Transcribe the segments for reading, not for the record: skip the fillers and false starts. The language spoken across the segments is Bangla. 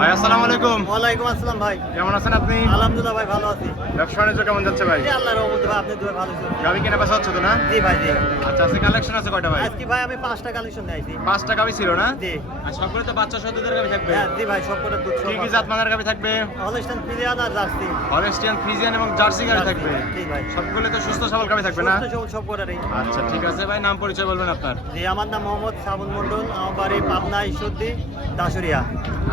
ভাই আসসালামু আলাইকুম। ওয়ালাইকুম আসসালাম ভাই। কেমন আছেন আপনি? আলহামদুলিল্লাহ ভাই, ভালো আছি। ব্যবসা বাণিজ্য কেমন যাচ্ছে ভাই? এই আল্লাহর রহমতে ভাই, আপনি দুই ভালো আছেন? গাবি কেনা বেচা হচ্ছে তো না? জি ভাই, জি। আচ্ছা, আজকে কালেকশন আছে কয়টা ভাই? আজকে ভাই আমি 5টা কালেকশন নিয়ে আইছি। 5টা গাবি ছিল না? জি। আর সবগুলো তো বাচ্চা সহ দুধের গাবি থাকবে। হ্যাঁ জি ভাই, সবকটা দুধ কি কি জাত মানের গাবি থাকবে? হলস্টাইন ফ্রিজিয়ান আর জার্সি। হলস্টিয়ান, ফ্রিজিয়ান এবং জার্সি গাবি থাকবে। জি ভাই। সবগুলো তো সুস্থ সবল গাবি থাকবে না? সবকটারই। আচ্ছা ঠিক আছে ভাই, নাম পরিচয় বলবেন আপনার। জি, আমার নাম মোহাম্মদ শ্রাবণ মণ্ডল, আমার বাড়ি পাবনা ঈশ্বরদী দাসুরিয়া।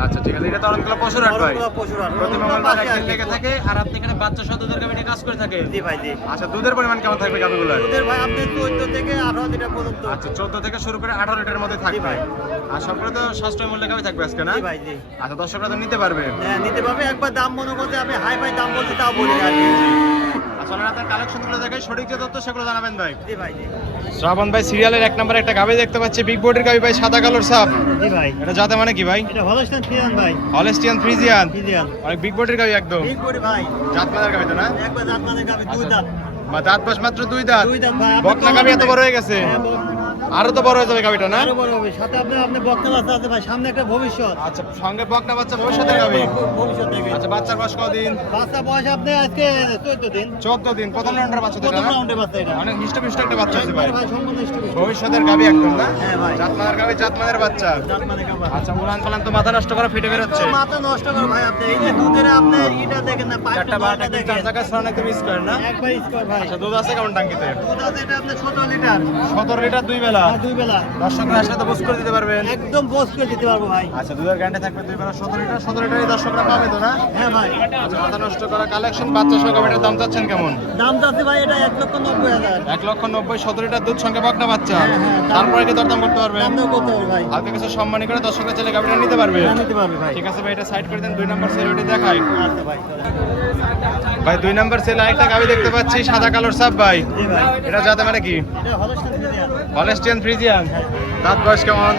আচ্ছা ঠিক আছে, এটা তো অনেকগুলো পশুর হাট ভাই। অরণকুলা পশুরহাট। প্রতি অরণকুলা মঙ্গলবার পাশে একদিন আর কি। লেগে থাকে আর আপনি এখানে বাচ্চা সহ দুধের গাবি নিয়ে কাজ করে থাকে। জি ভাই, জি। আচ্ছা, দুধের পরিমাণ কেমন থাকবে গাবিগুলোর? দুধের ভাই আপনি 14 থেকে 18 লিটার পর্যন্ত। আচ্ছা, 14 থেকে শুরু করে 18 লিটারের মধ্যে জি থাকবে। ভাই। আর সবগুলো তো সাশ্রয় মূল্যে গাবি থাকবে আজকে না? জি ভাই, জি। আচ্ছা, দর্শকরা তো নিতে পারবে। হ্যাঁ, নিতে পারবে। একবার দাম মনে করতে আমি হাই ফাই দাম বলতে তাও বলি না আর কি। আসলে আপনার কালেকশনগুলো দেখে সঠিক যে তথ্য সেগুলো জানাবেন ভাই। জি ভাই, জি। শ্রাবণ ভাই সিরিয়ালের 1 নম্বরে একটা গাবি দেখতে পাচ্ছি, বিগ বডির গাবি ভাই, সাদা কালোর সাপ। জি ভাই। এটা জাতে মানে কি ভাই? এটা হলস্টাইন ফ্রিজিয়ান ভাই। Holstein Friesian, Friesian. অনেক বিগ বডির গাবি একদম। ঠিক করে ভাই। জাত মানের গাবি তো না? একবার দাঁত মানে গাবে দুই দাঁত। বা দাঁত বাস মাত্র 2 দাঁত। দুই দাঁত ভাই। বকনা গাবি এত বড় হয়ে গেছে। হ্যাঁ, আরো তো বড় হয়ে যাবে গাবিটা না? আরো বড় হবে। সাথে আপনি বক্তা বাচ্চা আছে ভাই, সামনে একটা ভবিষ্যৎ। আচ্ছা, সঙ্গে বকনা বাচ্চা ভবিষ্যতের গাবি। ভবিষ্যৎ দেখবে। আচ্ছা, বাচ্চার বয়স কতদিন? বাচ্চা বয়স আপনি আজকে 14 দিন। 14 দিন। প্রথম রাউন্ডের বাচ্চা তো প্রথম এটা না? রাউন্ডে বাচ্চা এটা। অনেক হিষ্টপিষ্ট একটা বাচ্চা আছে ভাই। একবার ভাই সম্পূর্ণ স্টুপিড। ভবিষ্যতের গাবি একদম না? হ্যাঁ ভাই। জাতমানের গাবি, জাতমানের বাচ্চা। দাঁত মানে গাবা। আচ্ছা, উলান পালান তো মাথা নষ্ট করে ফিটে বেরোচ্ছে। মাথা নষ্ট করে ভাই আপনি। এই যে দুধের আপনি এটা দেখেন না, পাইপটা চারটা বারোটা দেখেন। চার জায়গায় সারান একদম স্কোয়ার না? একবার স্কোর ভাই। আচ্ছা, দুধ আছে কেমন টাঙ্কিতে? দুধ আছে এটা আপনি 17 লিটার। 17 লিটার 2 বেলা। আর দুই বেলা। দর্শকরা আসলে তো বুঝ করে দিতে পারবেন। একদম বোস করে দিতে পারবো ভাই। আচ্ছা, দুধের গ্যারান্টি থাকবে 2 বেলা 17 লিটার। 17 লিটারই দর্শকরা পাবে তো না? হ্যাঁ ভাই। আচ্ছা, মাথা নষ্ট করা কালেকশন, বাচ্চা সহ গাবিটার দাম চাচ্ছেন কেমন? দাম যাচ্ছে ভাই এটা 1,90,000। 1,90,000, 17 লিটার দুধ, সঙ্গে বকনা বাচ্চা। হ্যাঁ, হ্যাঁ, দাম- তারপরে কি দরদাম করতে পারবেন? দাম দাও করতে হবে ভাই। হালকা কিছু সম্মানী করে দর্শকরা চাইলে গাবিটা নিতে পারবে। হ্যাঁ, নিতে পারবে ভাই। ঠিক আছে ভাই, এটা সাইড করে দেন। 2 নম্বর সেল ওইটা দেখাই আচ্ছা ভাই। ভাই। 2 নম্বর সেল আরেকটা গাবি দেখতে পাচ্ছি, সাদা কালোর সাপ ভাই। জি ভাই। এটা জাতে মানে কি? এটা হলস্টাইন ফ্রিজিয়ান। Holstein Friesian. দাঁত বয়স কেমন?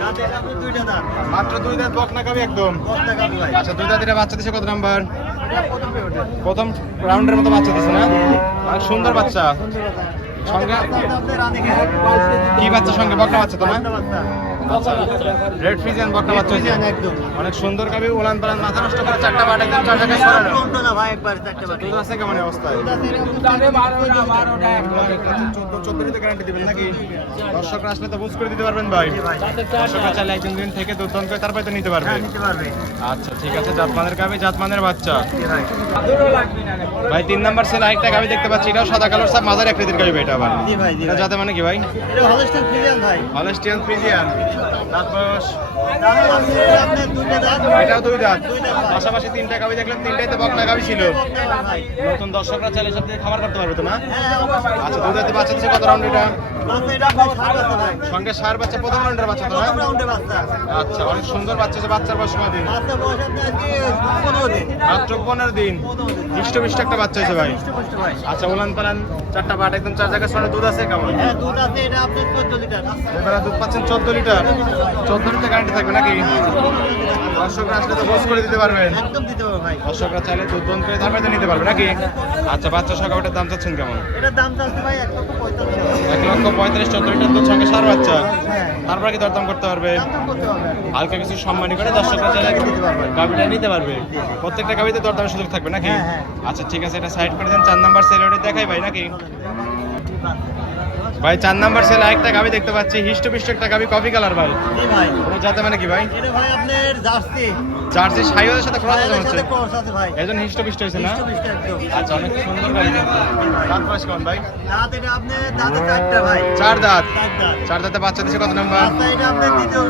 দাঁত এটা আপনি দুইটা দাঁত। মাত্র 2 দাঁত, বকনা গাবি একদম। বক্তা গাবে ভাই। আচ্ছা, 2 দাঁত। এটা বাচ্চা দিছে কত নাম্বার? এটা প্রথম পেয়ার। প্রথম রাউন্ডের মতো বাচ্চা দিছে না? আর সুন্দর বাচ্চা। সুন্দর কথা। সঙ্গে আপনি রানিং এর কি বাচ্চা? সঙ্গে বকনা বাচ্চা তো না? বাচ্চা। আচ্ছা, রেড ফ্রিজিয়ান বকনা বাচ্চা হয়েছে। ফ্রিজিয়ান একদম। অনেক সুন্দর গাবি, উলান পালান মাথা নষ্ট করে 4টা বাট একদম 4 জায়গায় ছড়ানো। কোনটা না ভাই একবার চারটে বাটি। দুধ আছে কেমন এই অবস্থায়? দুধ আছে এটা আপনি 14 লিটার গ্যারান্টি দিবেন নাকি? দর্শকরা আসলে তো বুঝ করে দিতে পারবেন ভাই। জি ভাই। দর্শকরা চাইলে একদিন দিন থেকে দুধ দান করে তারপরে তো নিতে পারবে। হ্যাঁ, নিতে পারবে। আচ্ছা ঠিক আছে, জাতমানের গাবি, জাতমানের বাচ্চা। জি ভাই। ভাই 3 নাম্বার সেল আরেকটা গাবি দেখতে পাচ্ছি, এটাও সাদা কালোর সাপ, মাঝারি আকৃতির গাবি এটা আবার। জি ভাই, জি এটা ভাই। জাতে মানে কি ভাই? এটা হলস্টাইন ফ্রিজিয়ান ভাই। Holstein Friesian. দাঁত বয়স? দাঁত আছে আপনার দুইটা দাঁত। এটাও 2 দাঁত। দুই দাঁত ভাই। পাশাপাশি 3টা গাবি দেখলাম, 3টাই তো বকনা গাবি ছিল। বক্তা ভাই। নতুন দর্শকরা চাইলে সব থেকে খাবার করতে পারবে তো না? হ্যাঁ, অবশ্যই। আচ্ছা, 2 দাঁতে বাচ্চা দিচ্ছে কত রাউন্ড এটা? বাচ্চা এটা আপনার ষাট আছে ভাই। সঙ্গে সার বাচ্চা, প্রথম রাউন্ডের বাচ্চা তো না? প্রথম রাউন্ডে বাচ্চা। আচ্ছা, অনেক সুন্দর বাচ্চা আছে। বাচ্চার বয়স কতদিন? বাচ্চা বয়স আপনার আজকে 15 দিন। মাত্র 15 দিন। 15 দিন। হৃষ্টপুষ্ট একটা বাচ্চা হয়েছে ভাই। হৃষ্টপুষ্ট ভাই। আচ্ছা, উলান পালান 4টা বাট একদম 4 জায়গায় ছড়ানো। দুধ আছে কেমন? হ্যাঁ, দুধ আছে এটা আপনার 14 লিটার। এবার দুধ পাচ্ছেন 14 লিটার। 14 লিটার গ্যারান্টি থাকবে নাকি? দর্শকরা আসলে তো বোঝ করে দিতে পারবেন। একদম দিতে পারবো ভাই। দর্শকরা চাইলে দুধ বন্ধ করে তারপরে তো নিতে পারবে নাকি? আচ্ছা, বাচ্চা সহ গাবিটার দাম চাচ্ছেন কেমন? এটার দাম চাচ্ছে ভাই 1,45,000। 1,45,000, 14 লিটার দুধ, সঙ্গে সার বাচ্চা। হ্যাঁ। তারপরে কি দরদাম করতে পারবে? দাম দাম করতে হবে আর কি। হালকা কিছু সম্মানী করে দর্শকরা চাইলে গাবিটা নিতে পারবে। প্রত্যেকটা গাবিতে দরদামের সুযোগ থাকবে নাকি? হ্যাঁ, হ্যাঁ। আচ্ছা ঠিক আছে, এটা সাইড করে দেন। 4 নাম্বার সেল ওটা দেখাই ভাই নাকি? ভাই 4 নাম্বার সেল আরেকটা গাবি দেখতে পাচ্ছি, হিষ্টপিষ্ট একটা গাবি, কফি কালার ভাই। জি ভাই। ওটা জাতে মানে কি ভাই? এটা ভাই আপনার জার্সি। জার্সি সাইওয়ালের সাথে ক্রস এর হচ্ছে। সাথে ক্রস আছে ভাই। এজন হিষ্টপিষ্ট হয়েছে না? হৃষ্টপুষ্ট একদম। আচ্ছা, অনেক সুন্দর গাবি কিন্তু। দাঁত বয়স কেমন ভাই? দাঁত এটা আপনার দাঁতে চারটা ভাই। 4 দাঁত। চার দাঁত। 4 দাঁতে বাচ্চা দিছে কত নাম্বার? বাচ্চা এটা আপনার দ্বিতীয়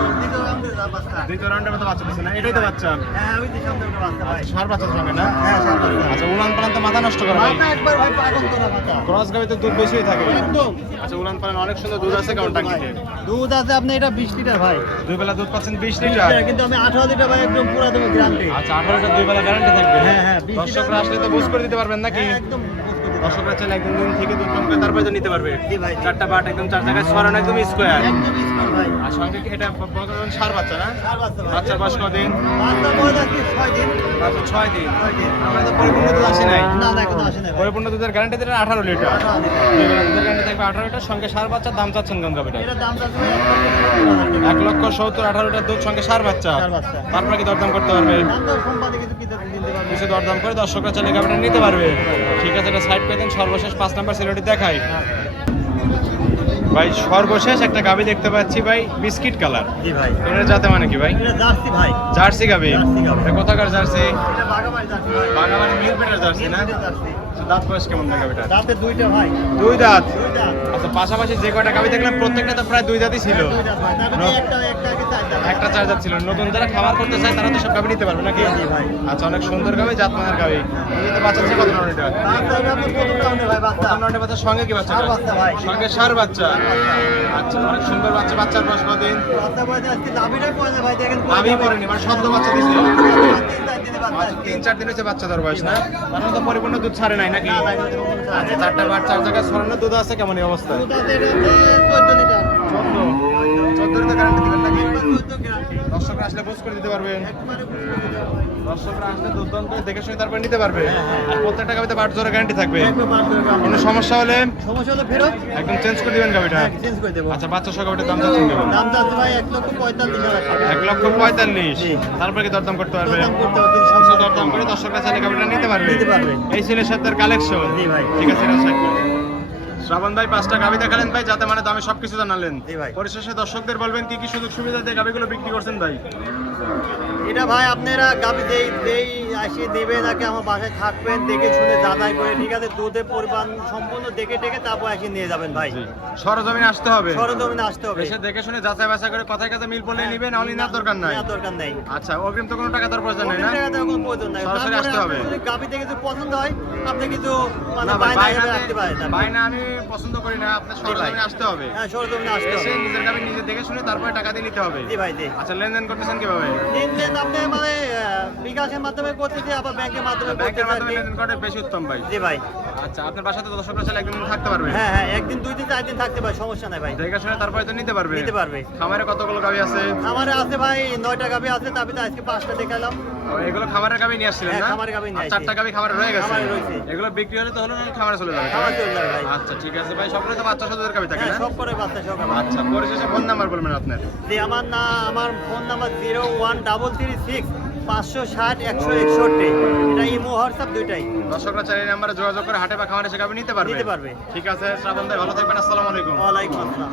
রাউন্ডের বাচ্চা। দ্বিতীয় রাউন্ডের মতো বাচ্চা দিছে না? এটাই তো বাচ্চা। হ্যাঁ, ওই যে সামনে একটা বাচ্চা ভাই। সার বাচ্চার সঙ্গে না? হ্যাঁ, সার বাচ্চা। আচ্ছা, উলান পালান তো মাথা নষ্ট করে ভাই। মাথা একবার ভাই পাগল করা মাথা। ক্রস গাবিতে দুধ বেশিই থাকে। একদম। আচ্ছা, উলান পালান অনেক সুন্দর দুধ আছে কেমন টাঙ্কিতে? দুধ আছে আপনি এটা 20 লিটার ভাই। 2 বেলা দুধ পাচ্ছেন 20 20 লিটার। লিটার, কিন্তু আমি 18 লিটার ভাই একদম পুরো গ্যারান্টি। আচ্ছা, 18 লিটার 2 বেলা গ্যারান্টি থাকবে। হ্যাঁ, হ্যাঁ, 20 দর্শকরা আসলে তো বুঝ করে দিতে পারবেন নাকি? হ্যাঁ, একদম বুঝ করে দিতে দর্শকরা চাইলে একদম দিন থেকে দুধ করে তারপরে তো নিতে পারবে। জি ভাই। চারটা বাট একদম চার জায়গায় সরানো একদম স্কোয়ার। একদম স্মার্ট ভাই। আর সঙ্গে কি এটা বর্তমান সার বাচ্চা না? আর বাচ্চা ভাই। বাচ্চার বয়স কদিন? বাচ্চা বয়স আজকে 6 দিন। মাত্র 6 দিন। 6 দিন। আমরা তো পরিপূর্ণ দুধ আসি নাই। না না এখনো আসে নাই ভাই। পরিপূর্ণ দুধের গ্যারান্টি দিলেন 18 লিটার। 18 লিটার। দুধের গ্যারান্টি থাকবে 18 লিটার, সঙ্গে সার বাচ্চা। দাম চাচ্ছেন কোন গাবিটা? এটার দাম চাচ্ছে 1,70,000 18 লিটার দুধ সঙ্গে সার বাচ্চা। সার বাচ্চা। তারপরে কি দরদাম করতে পারবে? দাম তো সম্পাদে কিছু দিতে পারবে। কিছু দরদাম করে দর্শকরা চাইলে গাবিটা নিতে পারবে। ঠিক আছে, এটা সাইড করে দিন। সর্বশেষ 5 নাম্বার সিরিয়ালটি দেখাই ভাই। সর্বশেষ একটা গাবি দেখতে পাচ্ছি ভাই, বিস্কিট কালার। জি ভাই। এটা জাতে মানে কি ভাই? এটা জার্সি ভাই। জার্সি গাবি। জার্সি গাভী। এটা কোথাকার জার্সি? এটা বাগাবাড়ি জার্সি ভাই। বাগাবাড়ি মিল পেটার জার্সি না? এটা জার্সি। দাঁত বয়স কেমন না গাবিটা? দাঁতে দুইটা ভাই। 2 দাঁত। দুইটা। আচ্ছা, পাশাপাশি যে কয়টা গাবি দেখলাম প্রত্যেকটা তো প্রায় 2 দাঁতই ছিল। দুইটা ভাই। তারপরে একটা কি চার দাঁত। একটা 4 দাঁত ছিল। নতুন যারা খামার করতে চায় তারা তো সব গাবি নিতে পারবে নাকি? জি ভাই। আচ্ছা, অনেক সুন্দর গাবি, জাতমানের গাবি। এই তো বাচ্চা ছিল কত নম্বর এটা? বাচ্চা এটা আপনার প্রথম রাউন্ডে ভাই বাচ্চা। প্রথম রাউন্ডে বাচ্চা, সঙ্গে কি বাচ্চা? সার বাচ্চা ভাই। সঙ্গে সার বাচ্চা। আচ্ছা, অনেক সুন্দর বাচ্চা। বাচ্চার বয়স কতদিন? বাচ্চা বয়সে আজকে নাভিটাই পড়ে যায় ভাই দেখেন। আমি পড়েনি, মানে সদ্য বাচ্চা দিছিল। 3-4 দিনে বাচ্চা। 3-4 দিন হচ্ছে বাচ্চা দেওয়ার বয়স না? তার মানে তো পরিপূর্ণ দুধ ছাড়ে নাই নাকি? না ভাই এটা কোনো আচ্ছা, 4টা বার 4 জায়গায় ছড়ানো দুধ আছে। কেমন এই অবস্থা? দুধ আছে এটা হচ্ছে 14 লিটার। 14 লিটার গ্যারান্টি দিবেন নাকি? 14 গ্যারান্টি। দর্শকরা আসলে বুঝ করে দিতে পারবেন। একবারে বুঝে দিতে হবে। দর্শকরা আসলে দুধ দাম করে দেখে শুনে তারপরে নিতে পারবে। হ্যাঁ, হ্যাঁ। আর প্রত্যেকটা গাবিতে 8 জোড়া গ্যারান্টি থাকবে। একবার বার করে দাও। কোনো সমস্যা হলে সমস্যা হলো ফেরত। একদম চেঞ্জ করে দিবেন গাবিটা। হ্যাঁ, চেঞ্জ করে দেবো। আচ্ছা, বাচ্চা সহ গাবিটার দাম চাচ্ছেন কেমন? দাম চাচ্ছে ভাই 1,45,000 টাকা। 1,45,000। জি। তারপরে কি দরদাম করতে পারবে? দরদাম করতে হবে, কিছু সমস্যা দরদাম করে দর্শকরা চাইলে গাবিটা নিতে পারবে। নিতে পারবে। এই ছিল সাথের কালেকশন। জি ভাই। ঠিক আছে, এটা সাইড করে দিন। শ্রাবণ ভাই 5টা গাবি দেখালেন ভাই, যাতে মানে দামে সবকিছু জানালেন। জি ভাই। পরিশেষে দর্শকদের বলবেন কি কি সুযোগ সুবিধা দিয়ে গাবিগুলো বিক্রি করছেন ভাই? এটা ভাই আপনারা গাবি দেই আসি দিবে নাকি আমার বাসায় থাকবেন, দেখে শুনে যাচাই করে, ঠিক আছে, দুধের পরিমাণ সম্পূর্ণ দেখে টেকে তারপর এসে নিয়ে যাবেন ভাই। সরজমিনে আসতে হবে। সরজমিনে আসতে হবে। এসে দেখে শুনে যাচাই বাছাই করে কথায় কাছে মিল পড়লে নিবেন, নাহলে নেওয়ার দরকার নাই। নেওয়ার দরকার নেই। আচ্ছা, অগ্রিম তো কোনো টাকা দেওয়ার প্রয়োজন নেই অগ্রিম না? টাকা দেওয়ার কোনো প্রয়োজন নাই। সরাসরি তারপরে আসতে হবে। আপনি যদি গাবি দেখে যদি পছন্দ হয় আপনি কিছু মানে না ভাই, বায়না বাইনা হিসেবে রাখতে পারেন। বাইনা আমি পছন্দ করি না। আপনার সরজমিনে আসতে হবে। হ্যাঁ, সরজমিনে আসতে এসে হবে। নিজের গাবি নিজে দেখে শুনে তারপরে টাকা দিয়ে নিতে হবে। জি ভাই জি। আচ্ছা, লেনদেন করতেছেন কিভাবে? লেনদেন আপনি মানে বিকাশের মাধ্যমে করতেছি, আবার ব্যাংকের মাধ্যমে ব্যাংকের মাধ্যমে করতেছি। লেনদেন করে বেশি উত্তম ভাই। জি ভাই। আচ্ছা, আপনার বাসাতে দর্শকরা চাইলে একদিন থাকতে পারবে। হ্যাঁ হ্যাঁ, একদিন 2 দিন 4 দিন থাকতে পারে, সমস্যা নাই ভাই। দেখে শুনে তারপরে তো নিতে পারবে। নিতে পারবে। খামারে কতগুলো গাবি আছে? আমার আছে ভাই 9টা গাবি আছে, তার ভিতরে আজকে 5টা দেখালাম। ও, এগুলো খামারের গাবি নিয়ে আসছিলেন হ্যাঁ, না? খামারের গাভী নিয়ে আর আসছি। 4টা গাবি খামারে রয়ে গেছে। খামারে রয়েছে। এগুলো বিক্রি হলে তো হলো না, খামারে চলে যাবে। খাবার চলে যাবে ভাই। আচ্ছা, ঠিক আছে ভাই। সবগুলো তো বাচ্চা সদর গাবি থাকে হ্যাঁ, না? সব করে বাচ্চা সব গাভী। আচ্ছা, পরিশেষে ফোন নাম্বার বলবেন আপনার। যে আমার ফোন নাম্বার 01336 560 161। এটা ইমো হোয়াটসঅ্যাপ দুইটাই। দর্শকরা চাইলে এই নাম্বারে যোগাযোগ করে হাটে বা খামারে এসে গাবি নিতে পারবে। নিতে পারবে। ঠিক আছে, শ্রাবণ ভাই ভালো থাকবেন। আসসালামু আলাইকুম। ওয়ালাইকুম আসসালাম।